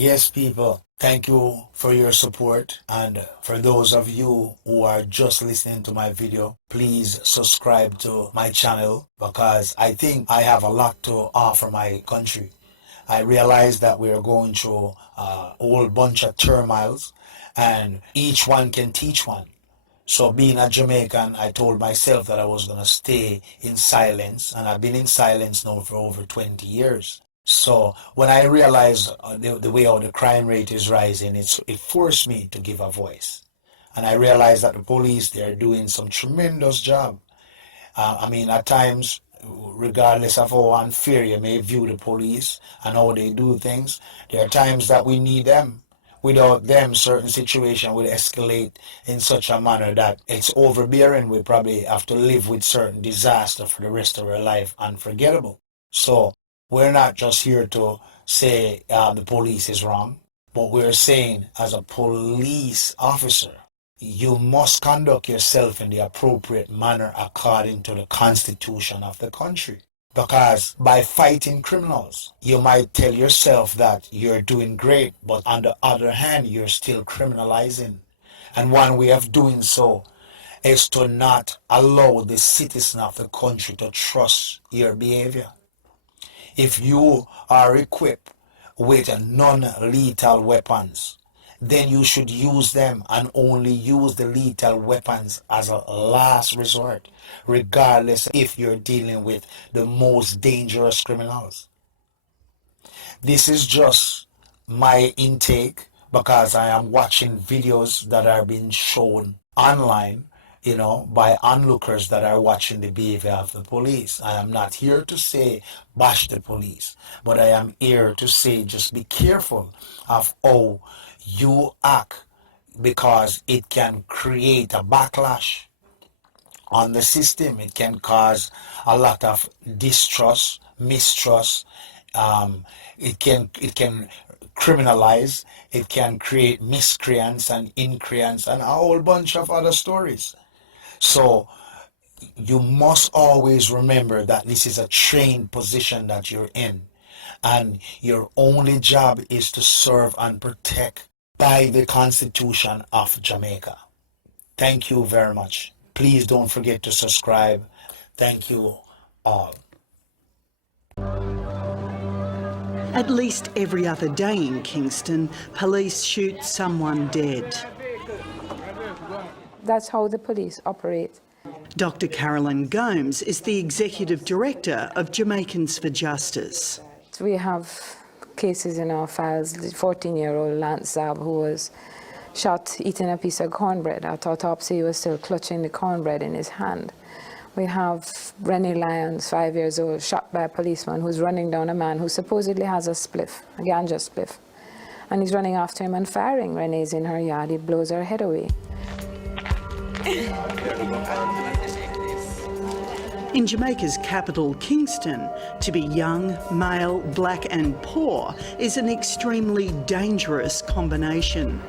Yes, people, thank you for your support. And for those of you who are just listening to my video, please subscribe to my channel because I think I have a lot to offer my country. I realize that we are going through a whole bunch of turmoils and each one can teach one. So being a Jamaican, I told myself that I was going to stay in silence, and I've been in silence now for over 20 years. So when I realized the way how the crime rate is rising, it forced me to give a voice. And I realized that the police, they're doing some tremendous job. At times, regardless of how unfair you may view the police and how they do things, there are times that we need them. Without them, certain situation will escalate in such a manner that it's overbearing. We probably have to live with certain disaster for the rest of our life, unforgettable. So we're not just here to say the police is wrong, but we're saying as a police officer, you must conduct yourself in the appropriate manner according to the Constitution of the country. Because by fighting criminals, you might tell yourself that you're doing great, but on the other hand, you're still criminalizing. And one way of doing so is to not allow the citizen of the country to trust your behavior. If you are equipped with non-lethal weapons, then you should use them and only use the lethal weapons as a last resort, regardless if you're dealing with the most dangerous criminals. This is just my intake because I am watching videos that are being shown online, by onlookers that are watching the behavior of the police. I am not here to say bash the police, but I am here to say just be careful of how you act because it can create a backlash on the system. It can cause a lot of distrust, mistrust. It can criminalize. It can create miscreants and increants and a whole bunch of other stories. So you must always remember that this is a trained position that you're in, and your only job is to serve and protect by the Constitution of Jamaica. Thank you very much. Please don't forget to subscribe. Thank you all. At least every other day in Kingston, police shoot someone dead. That's how the police operate. Dr. Carolyn Gomes is the Executive Director of Jamaicans for Justice. We have cases in our files. The 14-year-old Lance Zab, who was shot eating a piece of cornbread. At autopsy, he was still clutching the cornbread in his hand. We have Rennie Lyons, 5 years old, shot by a policeman who's running down a man who supposedly has a spliff, a ganja spliff. And he's running after him and firing. Renee's in her yard. He blows her head away. In Jamaica's capital, Kingston, to be young, male, black and poor is an extremely dangerous combination.